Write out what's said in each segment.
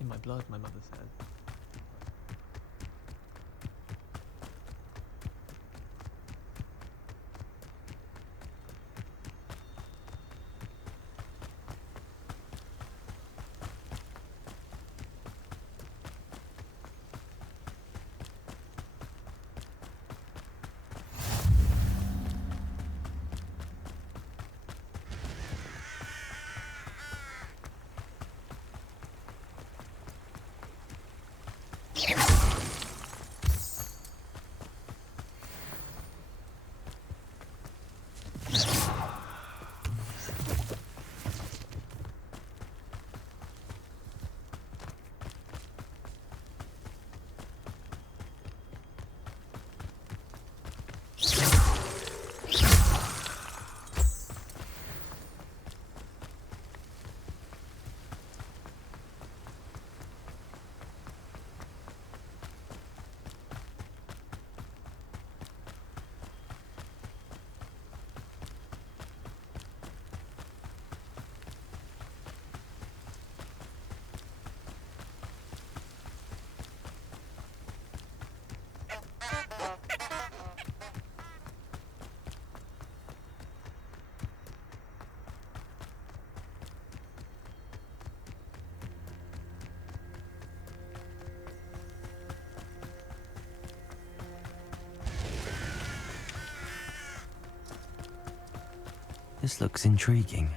In my blood, my mother said. This looks intriguing.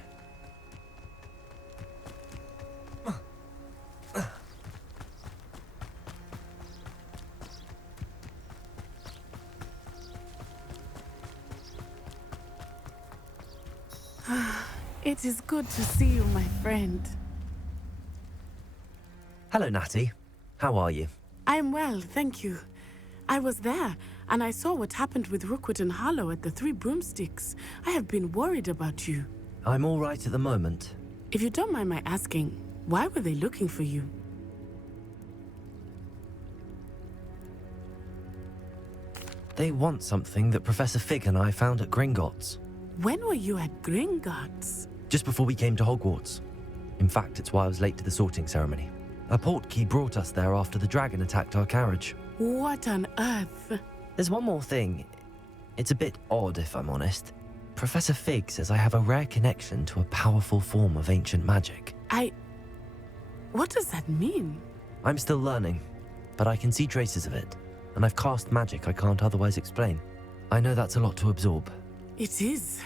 It is good to see you, my friend. Hello, Natty. How are you? I'm well, thank you. I was there, and I saw what happened with Rookwood and Harlow at the Three Broomsticks. I have been worried about you. I'm all right at the moment. If you don't mind my asking, why were they looking for you? They want something that Professor Fig and I found at Gringotts. When were you at Gringotts? Just before we came to Hogwarts. In fact, it's why I was late to the sorting ceremony. A portkey brought us there after the dragon attacked our carriage. What on earth? There's one more thing. It's a bit odd, if I'm honest. Professor Fig says I have a rare connection to a powerful form of ancient magic. What does that mean? I'm still learning, but I can see traces of it, and I've cast magic I can't otherwise explain. I know that's a lot to absorb. It is.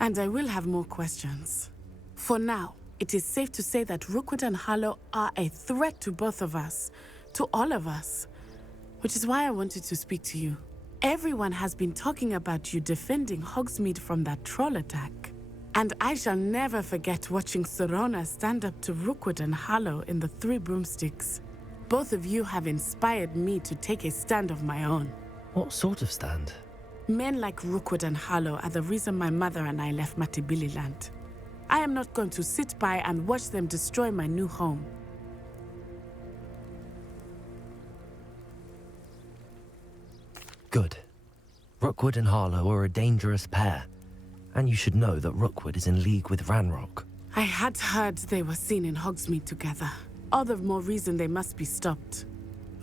And I will have more questions. For now, it is safe to say that Rookwood and Harlow are a threat to both of us, to all of us, which is why I wanted to speak to you. Everyone has been talking about you defending Hogsmeade from that troll attack. And I shall never forget watching Sorona stand up to Rookwood and Harlow in the Three Broomsticks. Both of you have inspired me to take a stand of my own. What sort of stand? Men like Rookwood and Harlow are the reason my mother and I left Matibililand. I am not going to sit by and watch them destroy my new home. Good. Rookwood and Harlow are a dangerous pair, and you should know that Rookwood is in league with Ranrock. I had heard they were seen in Hogsmeade together. All the more reason they must be stopped.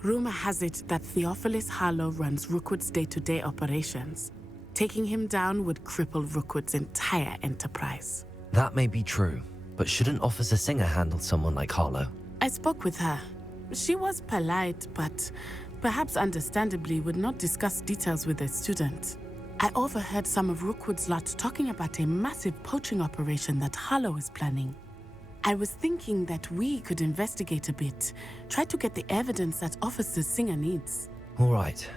Rumor has it that Theophilus Harlow runs Rookwood's day-to-day operations. Taking him down would cripple Rookwood's entire enterprise. That may be true, but shouldn't Officer Singer handle someone like Harlow? I spoke with her. She was polite, but perhaps understandably would not discuss details with a student. I overheard some of Rookwood's lot talking about a massive poaching operation that Harlow is planning. I was thinking that we could investigate a bit, try to get the evidence that Officer Singer needs. All right,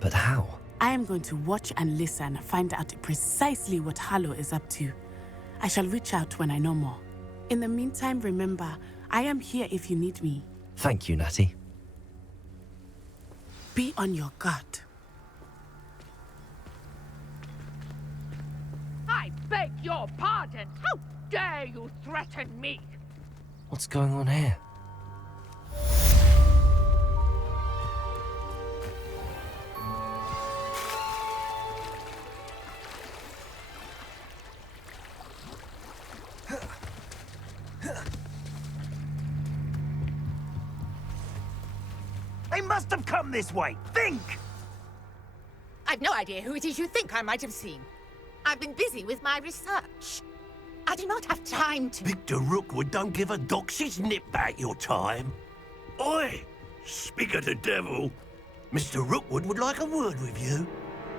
but how? I am going to watch and listen, find out precisely what Harlow is up to. I shall reach out when I know more. In the meantime, remember, I am here if you need me. Thank you, Natty. Be on your guard. I beg your pardon! How dare you threaten me? What's going on here? They must have come this way. Think! I've no idea who it is you think I might have seen. I've been busy with my research. I do not have time to... Victor Rookwood don't give a doxy's nip back your time. Oi! Speak of the devil. Mr. Rookwood would like a word with you.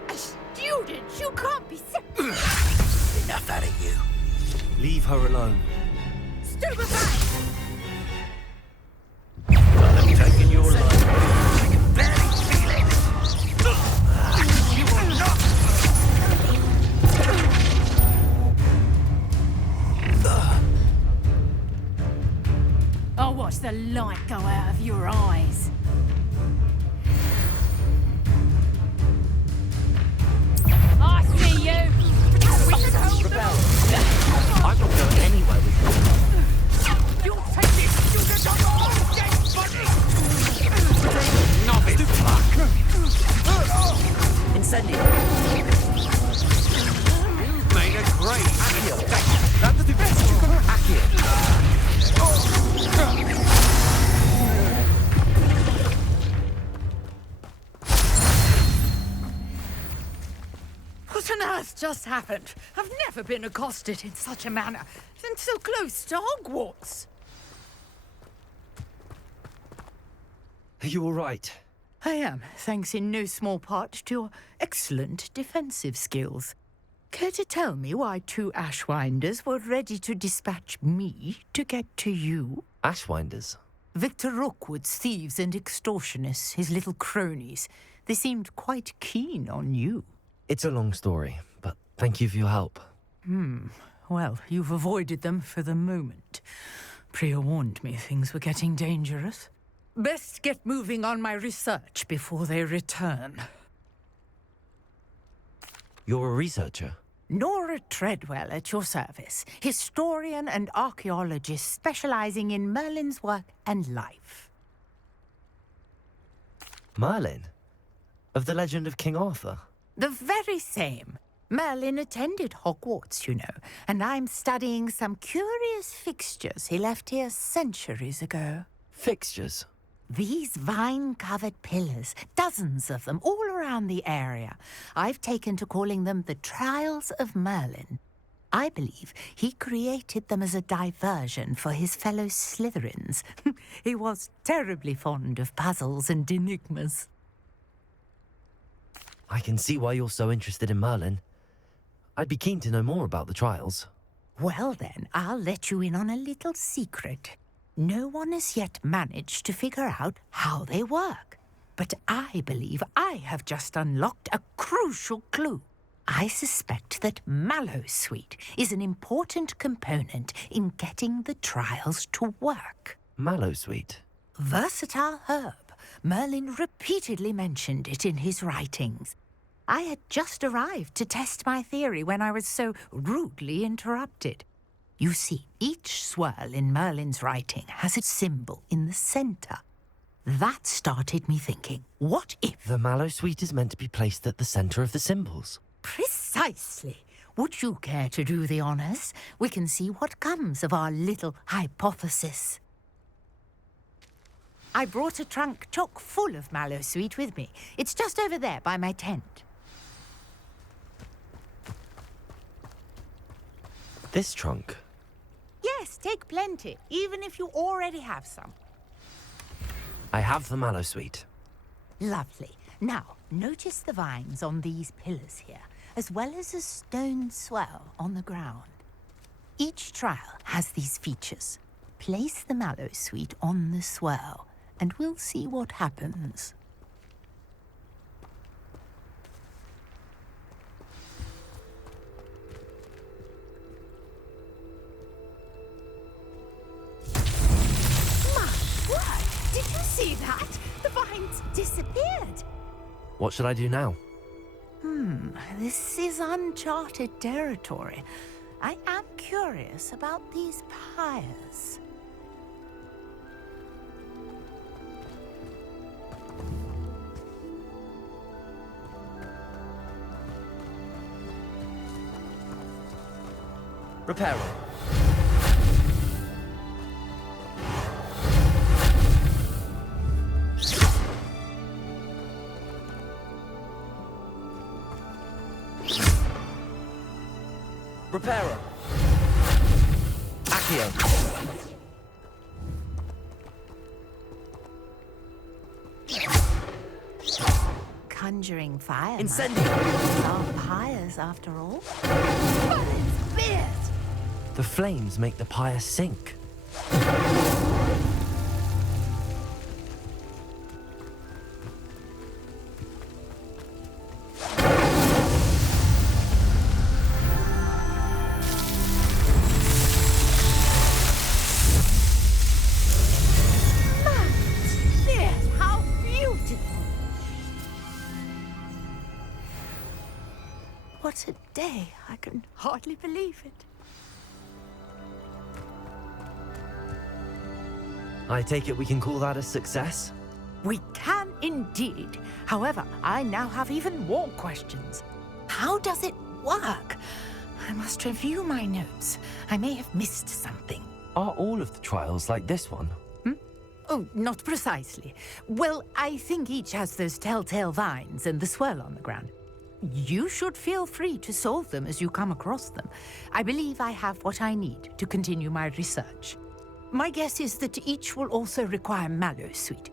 A student? You can't be Enough out of you. Leave her alone. stupefying! I'm taking your life. I can barely feel it. You will not. I'll watch the light go out of your eyes. I see you! We can hold them! I'm not going anywhere with you. You'll take this student on your own dead body. Novice fuck. Incendio. You've made a great Accio. That's the best you can Accio. What on earth just happened? I've never been accosted in such a manner, and so close to Hogwarts. Are you all right? I am, thanks in no small part to your excellent defensive skills. Care to tell me why 2 Ashwinders were ready to dispatch me to get to you? Ashwinders. Victor Rookwood's thieves and extortionists, his little cronies. They seemed quite keen on you. It's a long story, but thank you for your help. Well, you've avoided them for the moment. Priya warned me things were getting dangerous. Best get moving on my research before they return. You're a researcher? Nora Treadwell at your service, historian and archaeologist specializing in Merlin's work and life. Merlin? Of the legend of King Arthur? The very same. Merlin attended Hogwarts, you know, and I'm studying some curious fixtures he left here centuries ago. Fixtures? These vine-covered pillars, dozens of them, all around the area. I've taken to calling them the Trials of Merlin. I believe he created them as a diversion for his fellow Slytherins. He was terribly fond of puzzles and enigmas. I can see why you're so interested in Merlin. I'd be keen to know more about the trials. Well then, I'll let you in on a little secret. No one has yet managed to figure out how they work. But I believe I have just unlocked a crucial clue. I suspect that Mallowsweet is an important component in getting the trials to work. Mallowsweet? Versatile herb. Merlin repeatedly mentioned it in his writings. I had just arrived to test my theory when I was so rudely interrupted. You see, each swirl in Merlin's writing has a symbol in the center. That started me thinking, what if... The Mallowsweet is meant to be placed at the center of the symbols. Precisely. Would you care to do the honors? We can see what comes of our little hypothesis. I brought a trunk chock full of Mallowsweet with me. It's just over there by my tent. This trunk? Yes, take plenty, even if you already have some. I have the Mallowsweet. Lovely. Now, notice the vines on these pillars here, as well as a stone swell on the ground. Each trial has these features. Place the Mallowsweet on the swell, and we'll see what happens. Did you see that? The vines disappeared. What should I do now? This is uncharted territory. I am curious about these pyres. Repairer. Reparo. Accio. Conjuring fire. Incendio. Vampires, after all. What is this? The flames make the pyre sink. This, how beautiful! What a day. I can hardly believe it. I take it we can call that a success? We can indeed. However, I now have even more questions. How does it work? I must review my notes. I may have missed something. Are all of the trials like this one? Oh, not precisely. Well, I think each has those telltale vines and the swirl on the ground. You should feel free to solve them as you come across them. I believe I have what I need to continue my research. My guess is that each will also require mallow sweet,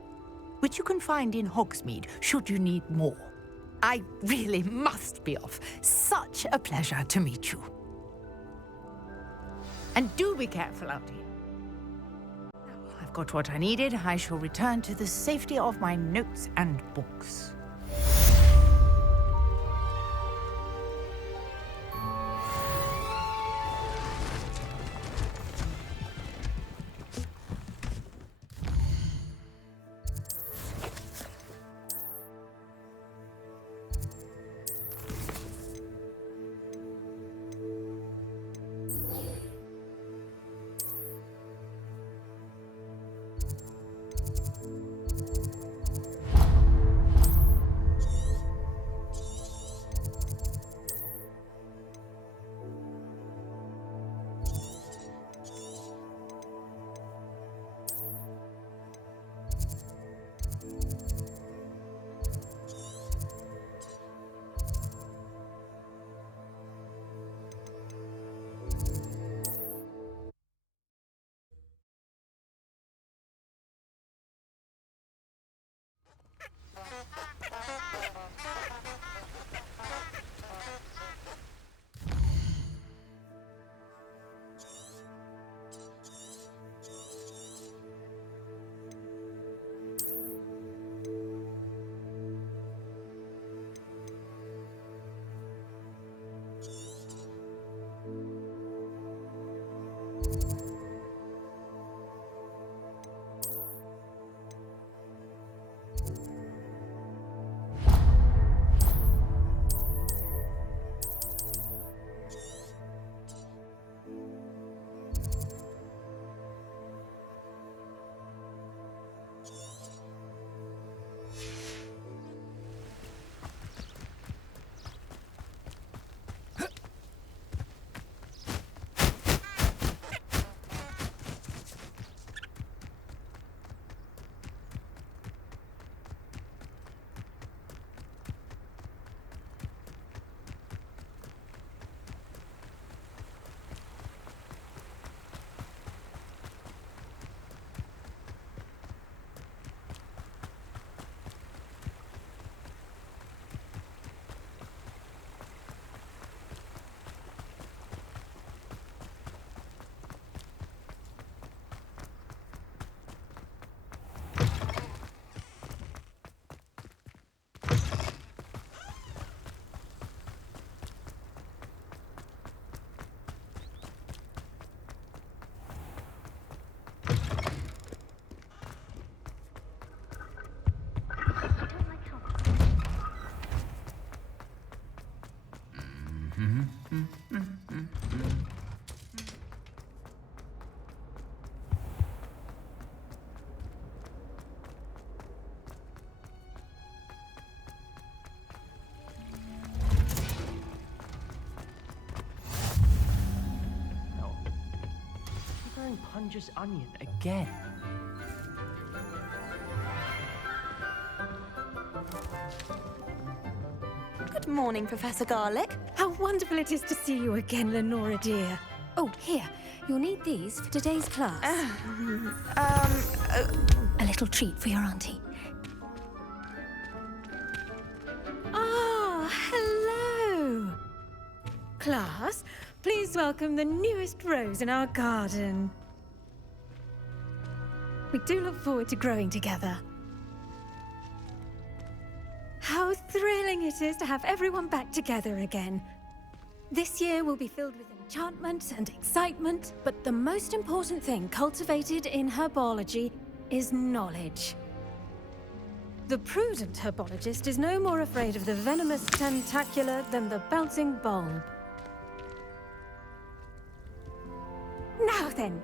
which you can find in Hogsmeade should you need more. I really must be off. Such a pleasure to meet you. And do be careful out here. Now I've got what I needed. I shall return to the safety of my notes and books. Punja's onion again. Good Good morning, Professor Garlic. How wonderful it is to see you again, Lenora dear. Oh, here. You'll need these for today's class. A little treat for your auntie. Ah, hello. Class, please welcome the newest rose in our garden. We do look forward to growing together. How thrilling it is to have everyone back together again. This year will be filled with enchantment and excitement, but the most important thing cultivated in herbology is knowledge. The prudent herbologist is no more afraid of the venomous tentacular than the bouncing bulb. Now then,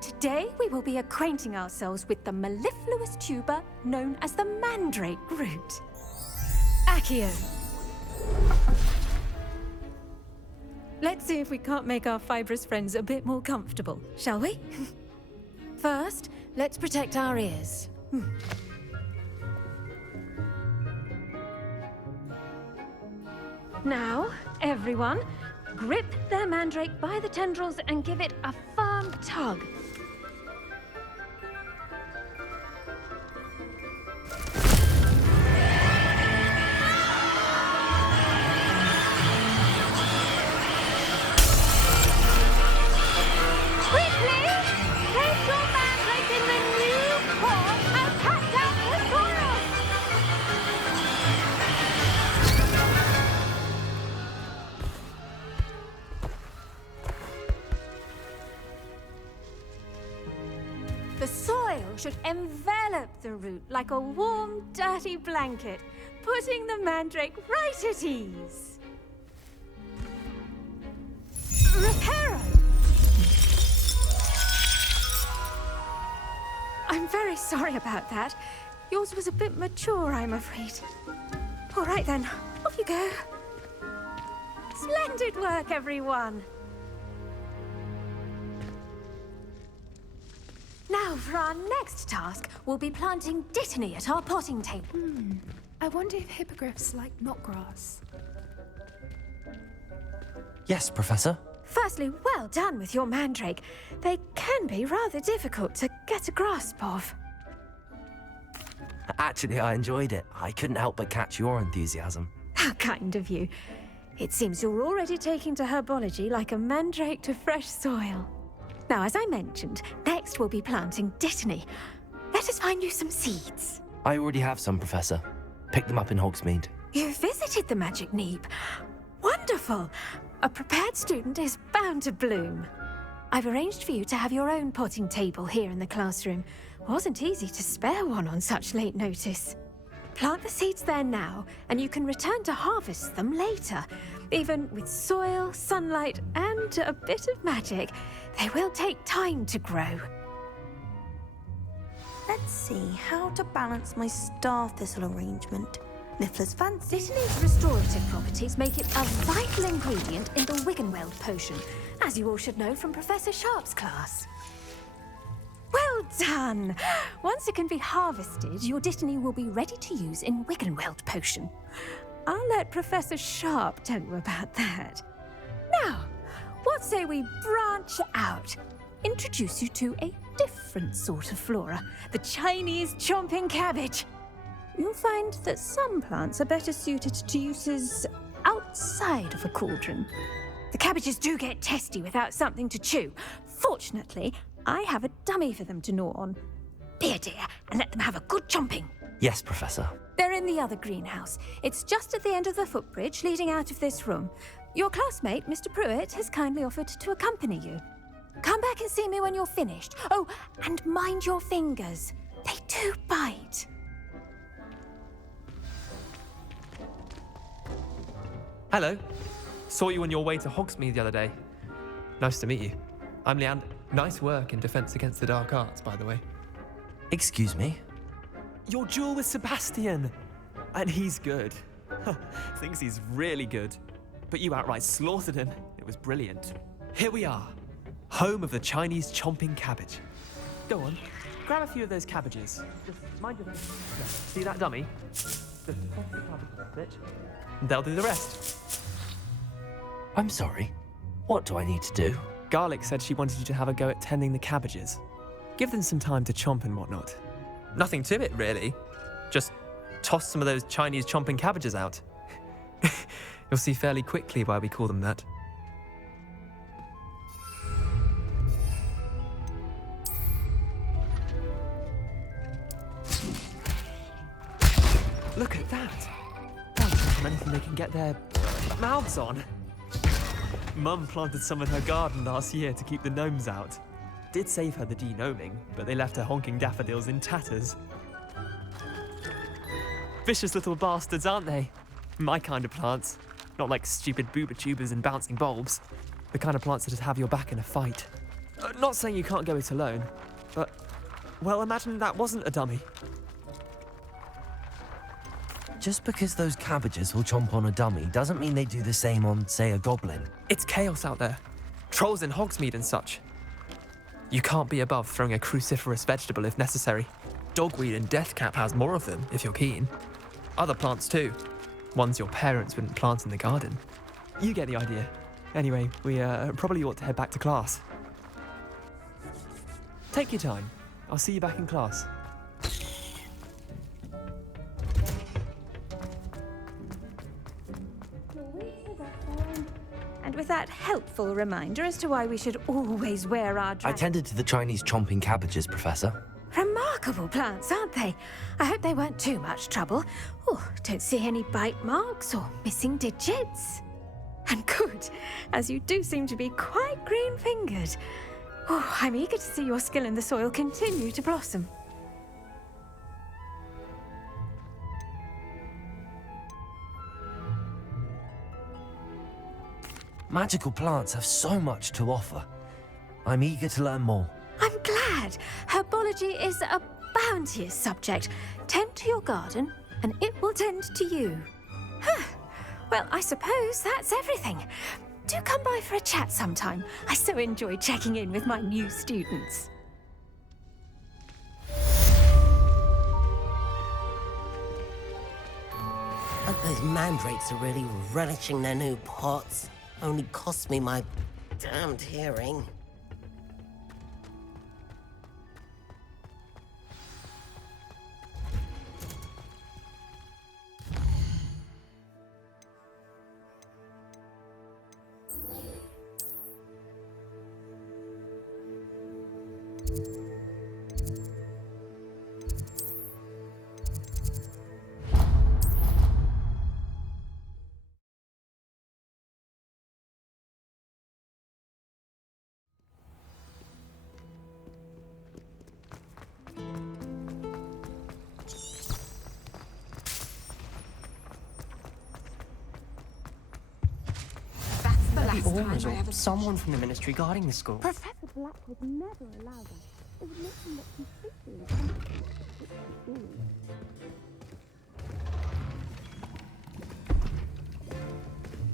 today we will be acquainting ourselves with the mellifluous tuber known as the mandrake root. Accio. Let's see if we can't make our fibrous friends a bit more comfortable, shall we? First, let's protect our ears. Now, everyone, grip their mandrake by the tendrils and give it a firm tug. The soil should envelop the root like a warm, dirty blanket, putting the mandrake right at ease. Reparo! I'm very sorry about that. Yours was a bit mature, I'm afraid. All right then, off you go. Splendid work, everyone. Now, for our next task, we'll be planting dittany at our potting table. I wonder if hippogriffs like knotgrass. Yes, Professor. Firstly, well done with your mandrake. They can be rather difficult to get a grasp of. Actually, I enjoyed it. I couldn't help but catch your enthusiasm. How kind of you. It seems you're already taking to herbology like a mandrake to fresh soil. Now, as I mentioned, next we'll be planting dittany. Let us find you some seeds. I already have some, Professor. Picked them up in Hogsmeade. You visited the Magic Neep. Wonderful. A prepared student is bound to bloom. I've arranged for you to have your own potting table here in the classroom. Wasn't easy to spare one on such late notice. Plant the seeds there now, and you can return to harvest them later. Even with soil, sunlight, and a bit of magic, they will take time to grow. Let's see how to balance my star thistle arrangement. Niffler's fancy. Dittany's restorative properties make it a vital ingredient in the Wiggenweld potion, as you all should know from Professor Sharp's class. Well done! Once it can be harvested, your dittany will be ready to use in Wiggenweld potion. I'll let Professor Sharp tell you about that. Now, what say we branch out? Introduce you to a different sort of flora, the Chinese chomping cabbage. You'll find that some plants are better suited to uses outside of a cauldron. The cabbages do get testy without something to chew. Fortunately, I have a dummy for them to gnaw on. Be a dear and let them have a good chomping. Yes, Professor. They're in the other greenhouse. It's just at the end of the footbridge leading out of this room. Your classmate, Mr. Pruitt, has kindly offered to accompany you. Come back and see me when you're finished. Oh, and mind your fingers. They do bite. Hello. Saw you on your way to Hogsmeade the other day. Nice to meet you. I'm Leander. Nice work in Defense Against the Dark Arts, by the way. Excuse me? Your duel with Sebastian! And he's good. Thinks he's really good. But you outright slaughtered him. It was brilliant. Here we are. Home of the Chinese chomping cabbage. Go on. Grab a few of those cabbages. Just mind your... See that dummy? So toss the cabbages, bitch. They'll do the rest. I'm sorry. What do I need to do? Garlic said she wanted you to have a go at tending the cabbages. Give them some time to chomp and whatnot. Nothing to it, really. Just toss some of those Chinese chomping cabbages out. You'll see fairly quickly why we call them that. Look at that! That's from anything they can get their mouths on. Mum planted some in her garden last year to keep the gnomes out. Did save her the de-gnoming, but they left her honking daffodils in tatters. Vicious little bastards, aren't they? My kind of plants. Not like stupid booba tubers and bouncing bulbs. The kind of plants that'd have your back in a fight. Not saying you can't go it alone, but, well, imagine that wasn't a dummy. Just because those cabbages will chomp on a dummy doesn't mean they do the same on, say, a goblin. It's chaos out there. Trolls in Hogsmeade and such. You can't be above throwing a cruciferous vegetable if necessary. Dogweed and deathcap has more of them, if you're keen. Other plants too. Ones your parents wouldn't plant in the garden. You get the idea. Anyway, we probably ought to head back to class. Take your time. I'll see you back in class. And with that helpful reminder as to why we should always wear our I tended to the Chinese chomping cabbages, Professor. Remarkable plants, aren't they? I hope they weren't too much trouble. Oh, don't see any bite marks or missing digits. And good, as you do seem to be quite green-fingered. Oh, I'm eager to see your skill in the soil continue to blossom. Magical plants have so much to offer. I'm eager to learn more. I'm glad. Herbology is a bounteous subject. Tend to your garden, and it will tend to you. Huh. Well, I suppose that's everything. Do come by for a chat sometime. I so enjoy checking in with my new students. Hope those mandrakes are really relishing their new pots. Only cost me my damned hearing. Someone from the ministry guarding the school. Professor Black would never allow that. It would make him look completely incompetent.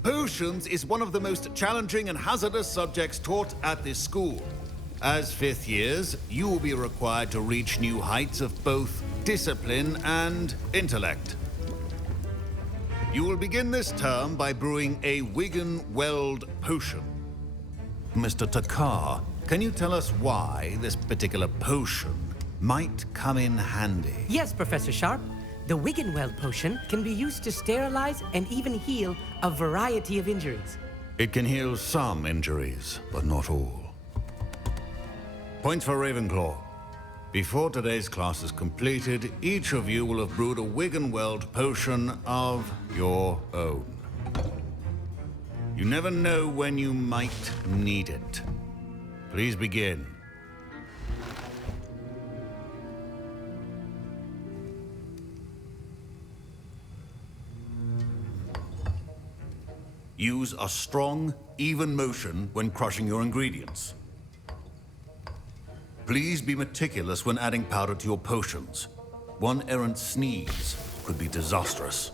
Potions is one of the most challenging and hazardous subjects taught at this school. As fifth years, you will be required to reach new heights of both discipline and intellect. You will begin this term by brewing a Wigan-Weld potion. Mr. Takar, can you tell us why this particular potion might come in handy? Yes, Professor Sharp. The Wigan-Weld potion can be used to sterilize and even heal a variety of injuries. It can heal some injuries, but not all. Points for Ravenclaw. Before today's class is completed, each of you will have brewed a Wigan-Weld potion of your own. You never know when you might need it. Please begin. Use a strong, even motion when crushing your ingredients. Please be meticulous when adding powder to your potions. One errant sneeze could be disastrous.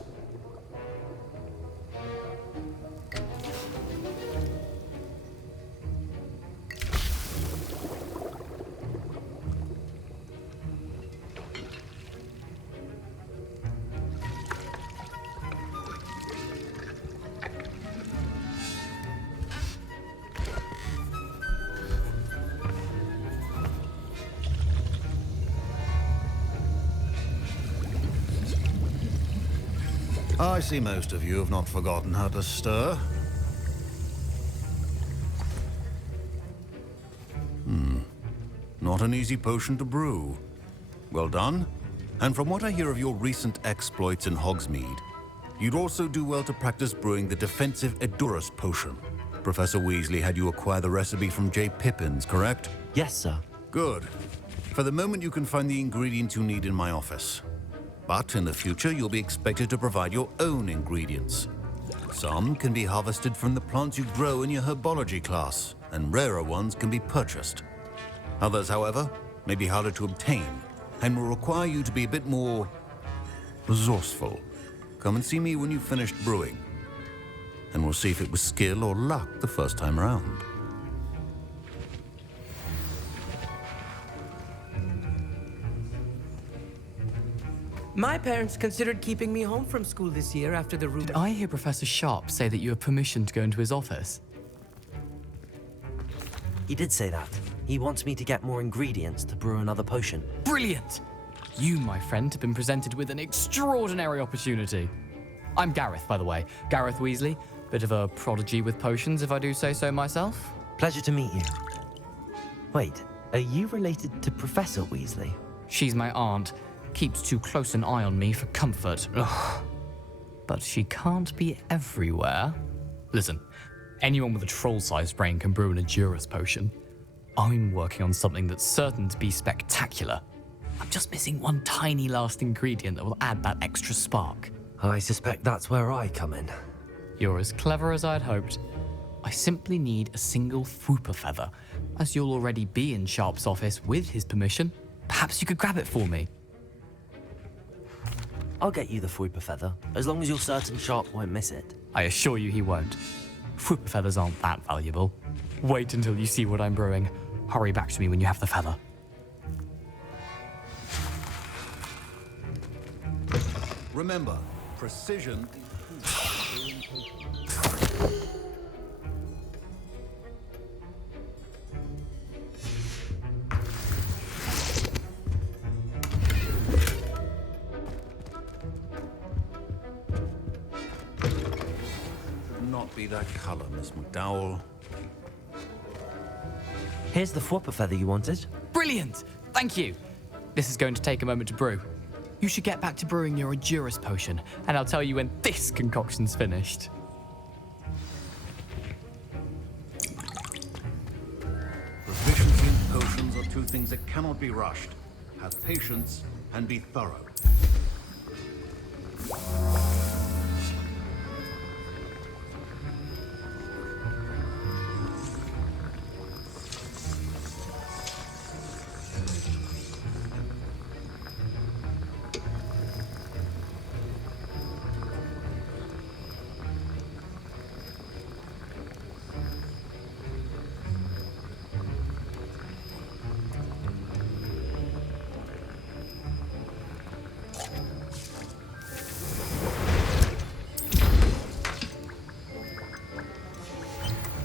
I see most of you have not forgotten how to stir. Not an easy potion to brew. Well done. And from what I hear of your recent exploits in Hogsmeade, you'd also do well to practice brewing the defensive Edurus potion. Professor Weasley had you acquire the recipe from J. Pippins, correct? Yes, sir. Good. For the moment, you can find the ingredients you need in my office. But in the future, you'll be expected to provide your own ingredients. Some can be harvested from the plants you grow in your herbology class, and rarer ones can be purchased. Others, however, may be harder to obtain, and will require you to be a bit more resourceful. Come and see me when you've finished brewing, and we'll see if it was skill or luck the first time around. My parents considered keeping me home from school this year after the rumor. Did I hear Professor Sharp say that you have permission to go into his office? He did say that. He wants me to get more ingredients to brew another potion. Brilliant! You, my friend, have been presented with an extraordinary opportunity. I'm Gareth, by the way. Gareth Weasley. Bit of a prodigy with potions, if I do say so myself. Pleasure to meet you. Wait, are you related to Professor Weasley? She's my aunt. Keeps too close an eye on me for comfort. Ugh. But she can't be everywhere. Listen, anyone with a troll-sized brain can brew an Edurus potion. I'm working on something that's certain to be spectacular. I'm just missing one tiny last ingredient that will add that extra spark. I suspect that's where I come in. You're as clever as I'd hoped. I simply need a single Fwooper feather. As you'll already be in Sharp's office with his permission, perhaps you could grab it for me. I'll get you the Fwooper feather, as long as you're certain Sharp won't miss it. I assure you he won't. Fwooper feathers aren't that valuable. Wait until you see what I'm brewing. Hurry back to me when you have the feather. Remember, precision. Should not be that color, Miss McDowell. Here's the Fwooper feather you wanted. Brilliant! Thank you. This is going to take a moment to brew. You should get back to brewing your Edurus potion, and I'll tell you when this concoction's finished. Proficiency in potions are two things that cannot be rushed. Have patience and be thorough.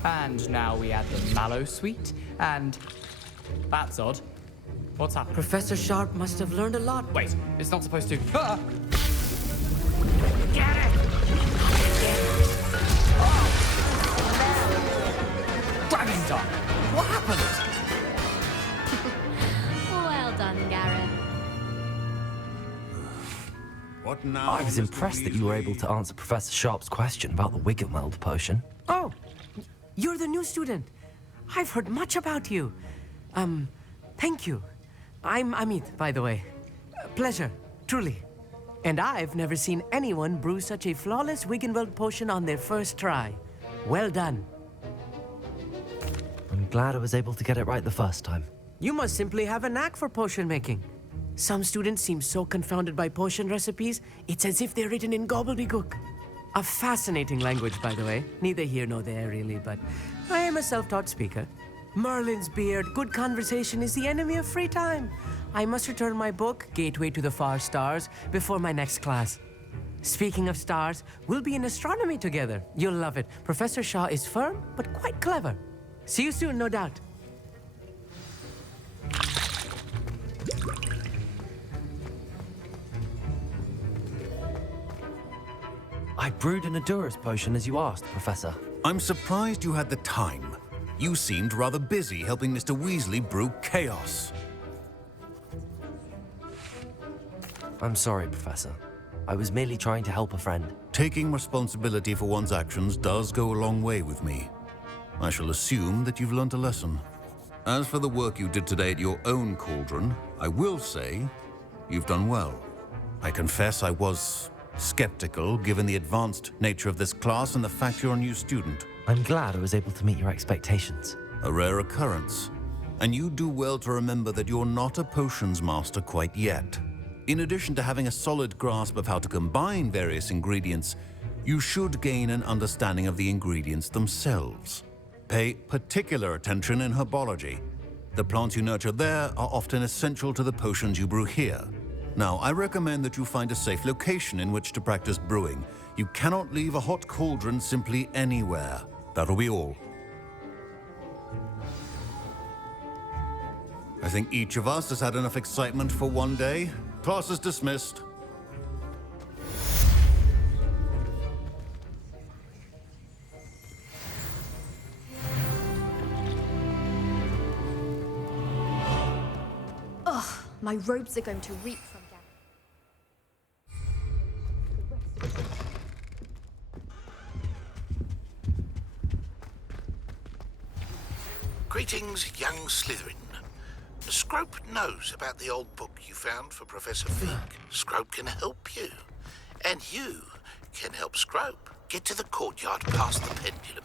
And now we add the mallow sweet, and that's odd. What's happened? Professor Sharp must have learned a lot. Wait, it's not supposed to. Ah! Get it! Dragon Dog! What happened? Well done, Gareth. What now? I was Mr. impressed that you were able to answer Professor Sharp's question about the Wiggenweld potion. Oh, you're the new student. I've heard much about you. Thank you. I'm Amit, by the way. Pleasure, truly. And I've never seen anyone brew such a flawless Wiggenweld potion on their first try. Well done. I'm glad I was able to get it right the first time. You must simply have a knack for potion making. Some students seem so confounded by potion recipes, it's as if they're written in gobbledygook. A fascinating language, by the way. Neither here nor there, really, but I am a self-taught speaker. Merlin's beard, good conversation is the enemy of free time. I must return my book, Gateway to the Far Stars, before my next class. Speaking of stars, we'll be in astronomy together. You'll love it. Professor Shaw is firm, but quite clever. See you soon, no doubt. I brewed an Endurance potion as you asked, Professor. I'm surprised you had the time. You seemed rather busy helping Mr. Weasley brew chaos. I'm sorry, Professor. I was merely trying to help a friend. Taking responsibility for one's actions does go a long way with me. I shall assume that you've learnt a lesson. As for the work you did today at your own cauldron, I will say you've done well. I confess I was skeptical given the advanced nature of this class and the fact you're a new student. I'm glad I was able to meet your expectations. A rare occurrence. And you do well to remember that you're not a potions master quite yet. In addition to having a solid grasp of how to combine various ingredients, you should gain an understanding of the ingredients themselves. Pay particular attention in herbology. The plants you nurture there are often essential to the potions you brew here. Now, I recommend that you find a safe location in which to practice brewing. You cannot leave a hot cauldron simply anywhere. That'll be all. I think each of us has had enough excitement for one day. Class is dismissed. Ugh, my robes are going to reek from down. Greetings, young Slytherin. Scrope knows about the old book you found for Professor Fig. Scrope can help you. And you can help Scrope. Get to the courtyard past the pendulum.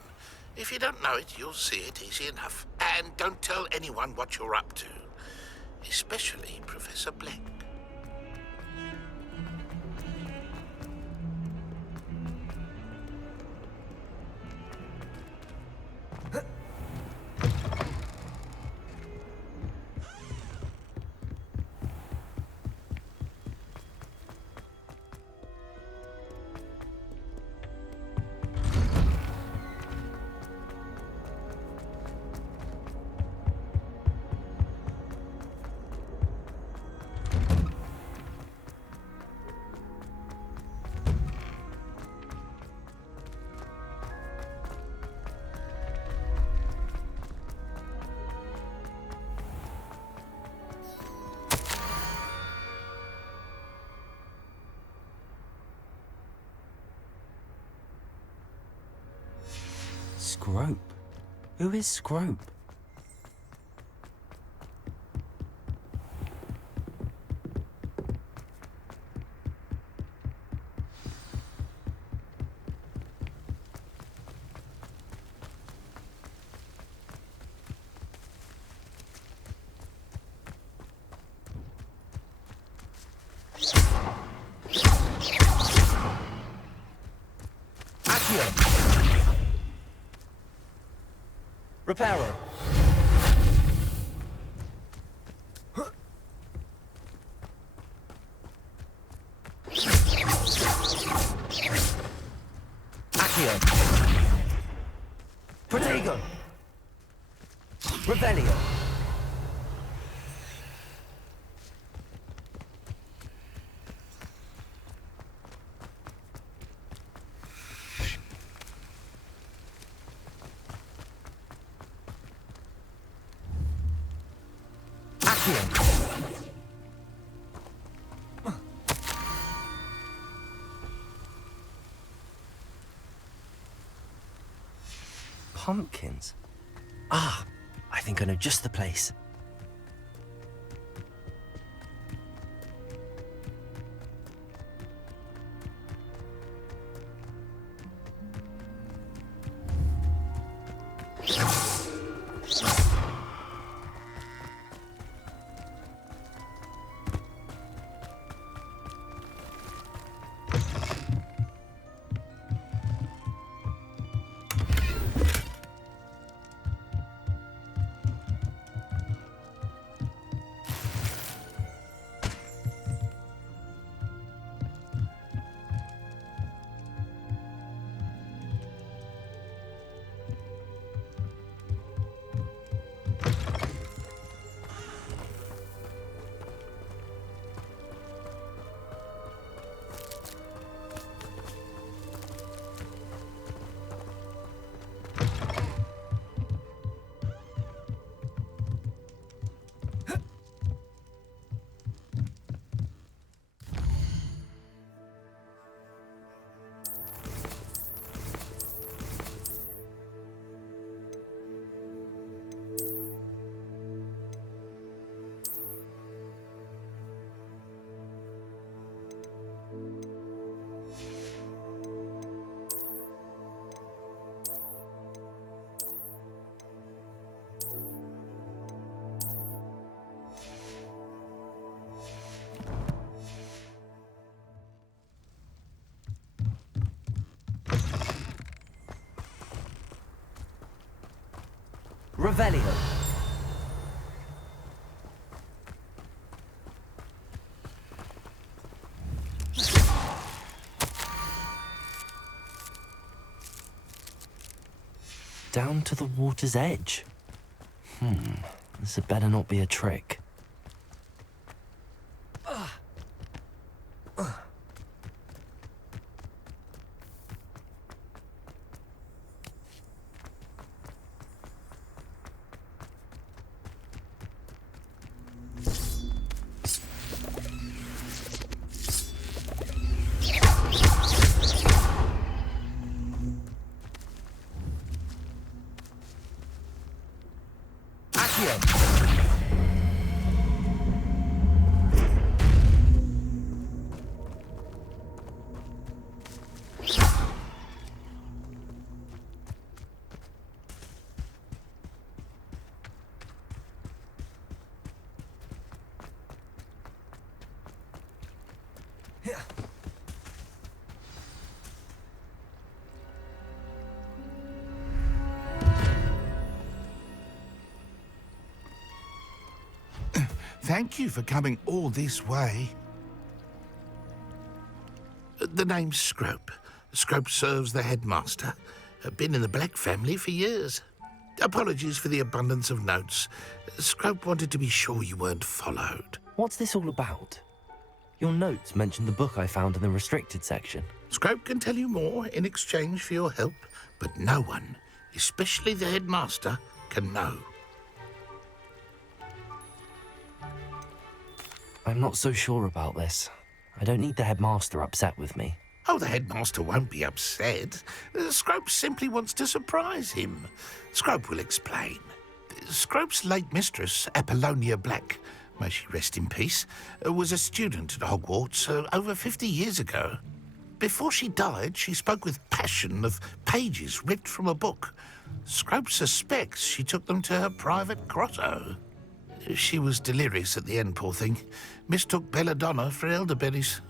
If you don't know it, you'll see it easy enough. And don't tell anyone what you're up to. Especially Professor Black. Scrope? Who is Scrope? Reparo. Accio. Protego. Revelio. Pumpkins? Ah, I think I know just the place. Revelio. Down to the water's edge. This had better not be a trick. Thank you for coming all this way. The name's Scrope. Scrope serves the headmaster. Been in the Black family for years. Apologies for the abundance of notes. Scrope wanted to be sure you weren't followed. What's this all about? Your notes mentioned the book I found in the restricted section. Scrope can tell you more in exchange for your help, but no one, especially the headmaster, can know. I'm not so sure about this. I don't need the headmaster upset with me. Oh, the headmaster won't be upset. Scrope simply wants to surprise him. Scrope will explain. Scrope's late mistress, Apollonia Black, may she rest in peace, was a student at Hogwarts over 50 years ago. Before she died, she spoke with passion of pages ripped from a book. Scrope suspects she took them to her private grotto. She was delirious at the end, poor thing. Mistook belladonna for elderberries.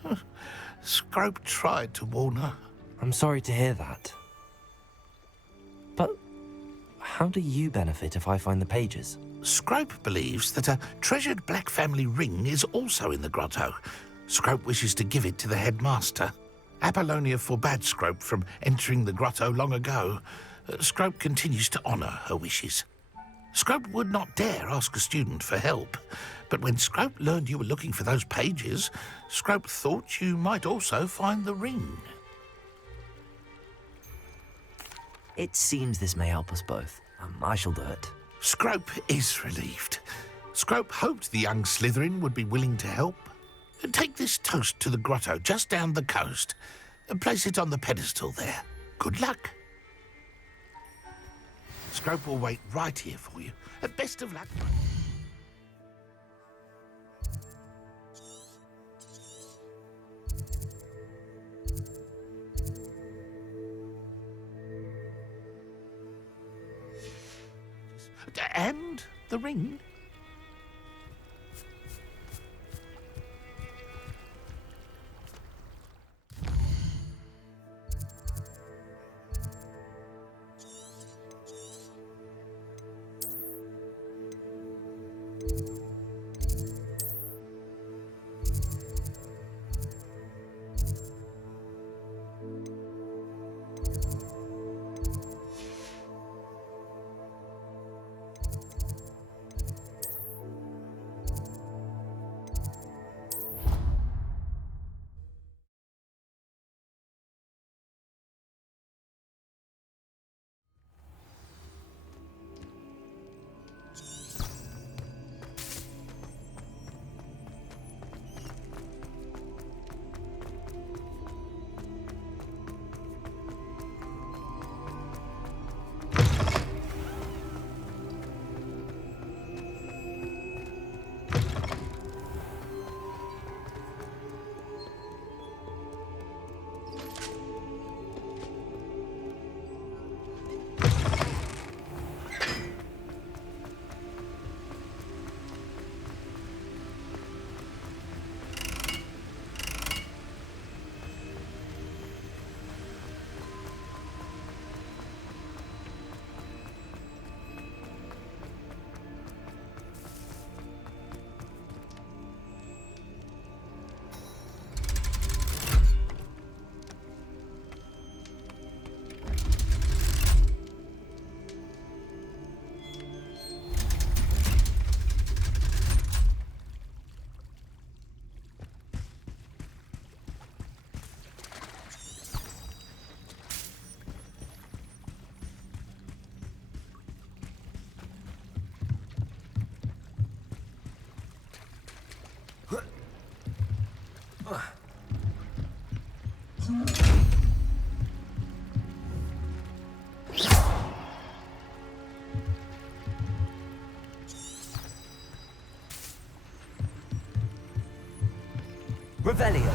Scrope tried to warn her. I'm sorry to hear that. But how do you benefit if I find the pages? Scrope believes that a treasured Black family ring is also in the grotto. Scrope wishes to give it to the headmaster. Apollonia forbade Scrope from entering the grotto long ago. Scrope continues to honour her wishes. Scrope would not dare ask a student for help, but when Scrope learned you were looking for those pages, Scrope thought you might also find the ring. It seems this may help us both. I shall do it. Scrope is relieved. Scrope hoped the young Slytherin would be willing to help. Take this toast to the grotto just down the coast and place it on the pedestal there. Good luck. Scrope will wait right here for you. Best of luck. And the ring. Revelio.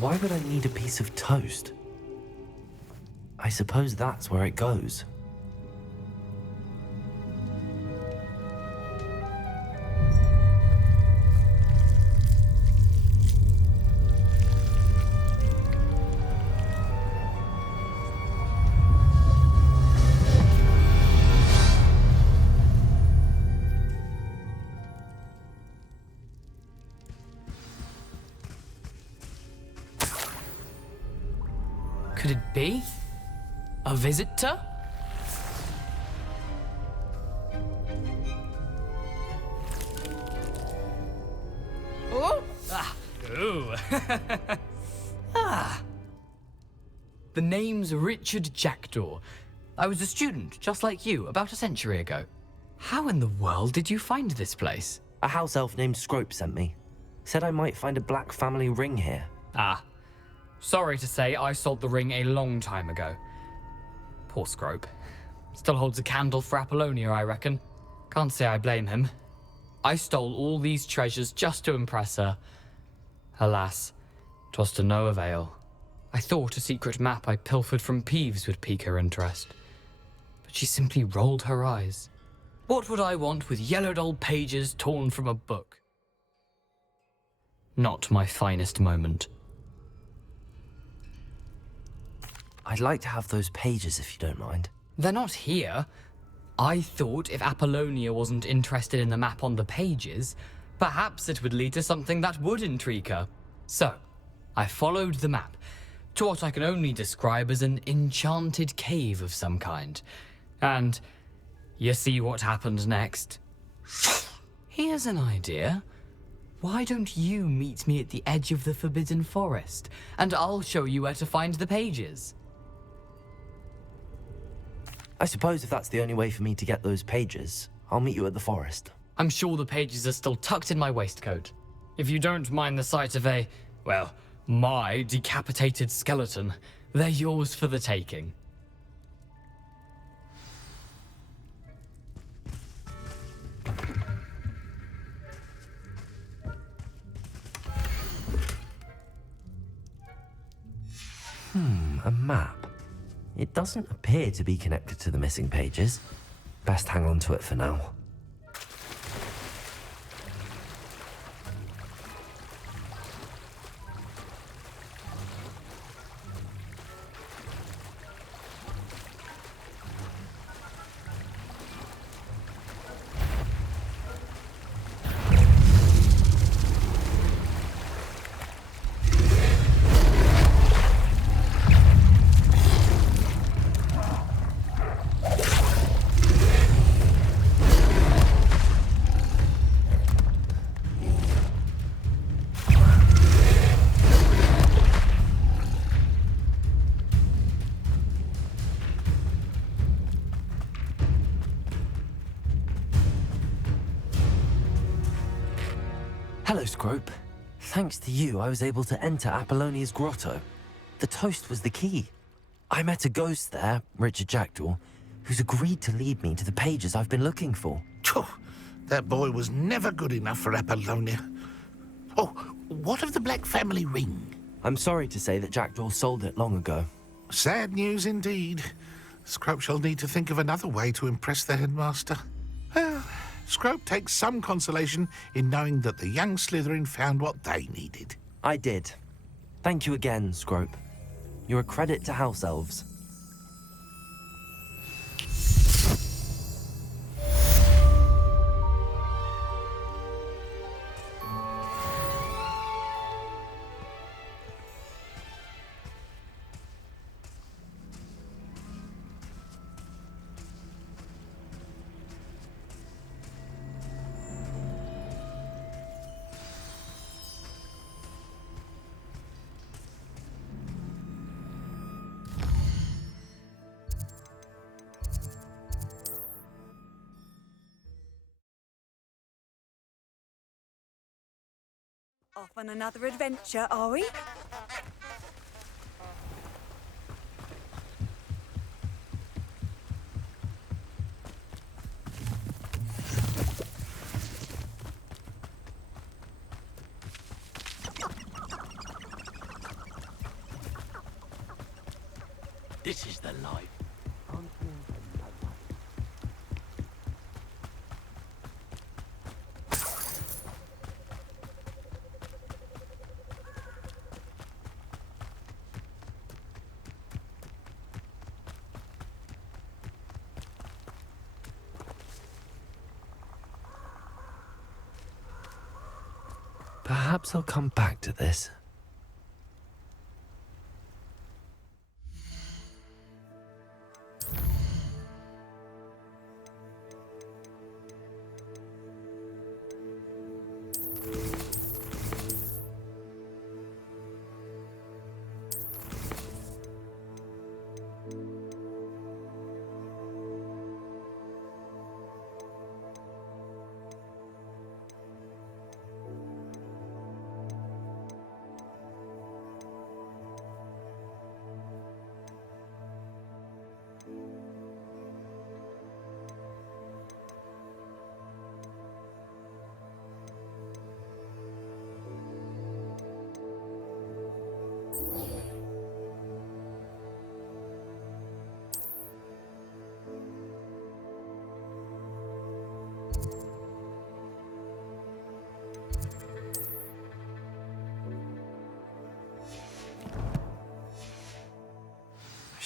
Why would I need a piece of toast? I suppose that's where it goes. Could it be? A visitor? Oh! Ah! Ooh! Ah! The name's Richard Jackdaw. I was a student, just like you, about a century ago. How in the world did you find this place? A house elf named Scrope sent me. Said I might find a black family ring here. Ah. Sorry to say, I sold the ring a long time ago. Poor Scrope. Still holds a candle for Apollonia, I reckon. Can't say I blame him. I stole all these treasures just to impress her. Alas, 'twas to no avail. I thought a secret map I pilfered from Peeves would pique her interest. But she simply rolled her eyes. What would I want with yellowed old pages torn from a book? Not my finest moment. I'd like to have those pages if you don't mind. They're not here. I thought if Apollonia wasn't interested in the map on the pages, perhaps it would lead to something that would intrigue her. So, I followed the map to what I can only describe as an enchanted cave of some kind. And you see what happened next? Here's an idea. Why don't you meet me at the edge of the Forbidden Forest, and I'll show you where to find the pages? I suppose if that's the only way for me to get those pages, I'll meet you at the forest. I'm sure the pages are still tucked in my waistcoat. If you don't mind the sight of a, well, my decapitated skeleton, they're yours for the taking. A map. It doesn't appear to be connected to the missing pages. Best hang on to it for now. Hello, Scrope. Thanks to you, I was able to enter Apollonia's grotto. The toast was the key. I met a ghost there, Richard Jackdaw, who's agreed to lead me to the pages I've been looking for. Phew, that boy was never good enough for Apollonia. Oh, what of the Black family ring? I'm sorry to say that Jackdaw sold it long ago. Sad news indeed. Scrope shall need to think of another way to impress the headmaster. Well, Scrope takes some consolation in knowing that the young Slytherin found what they needed. I did. Thank you again, Scrope. You're a credit to House Elves. Off on another adventure, are we? This is the life. Perhaps I'll come back to this.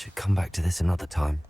should come back to this another time.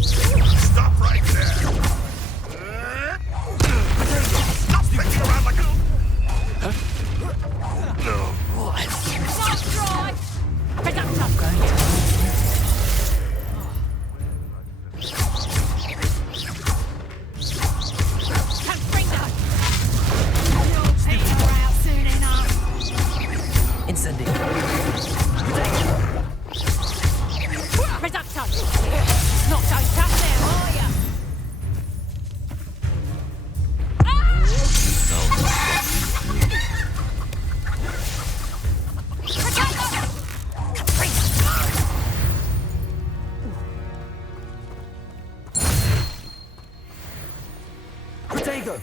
Stop right there! Stop flicking around like a... No. Not dry! Pick up some. Come bring that! You'll figure out soon enough. Incendiary. Production! Not so tough there, are ya? Protego!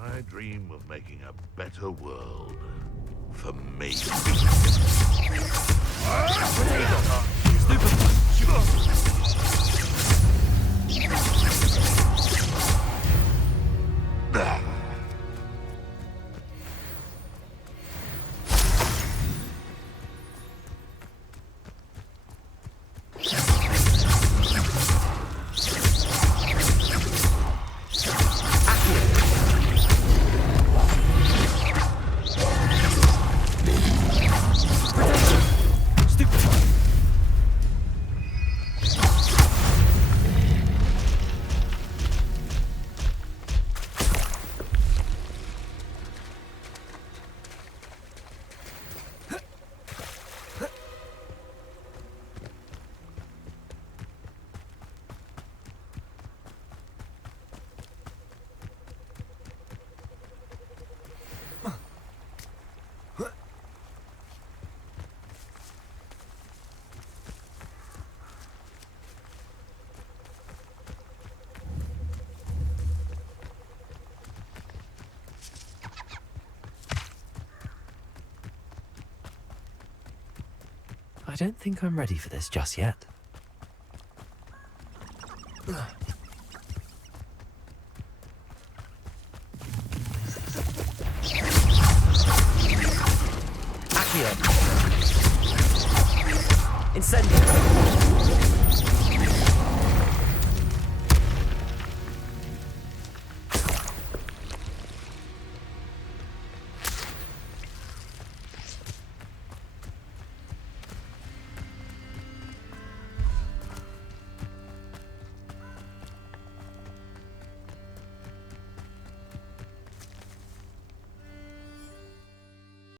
I dream of making a better world for me. I don't think I'm ready for this just yet. Accio! Incendio!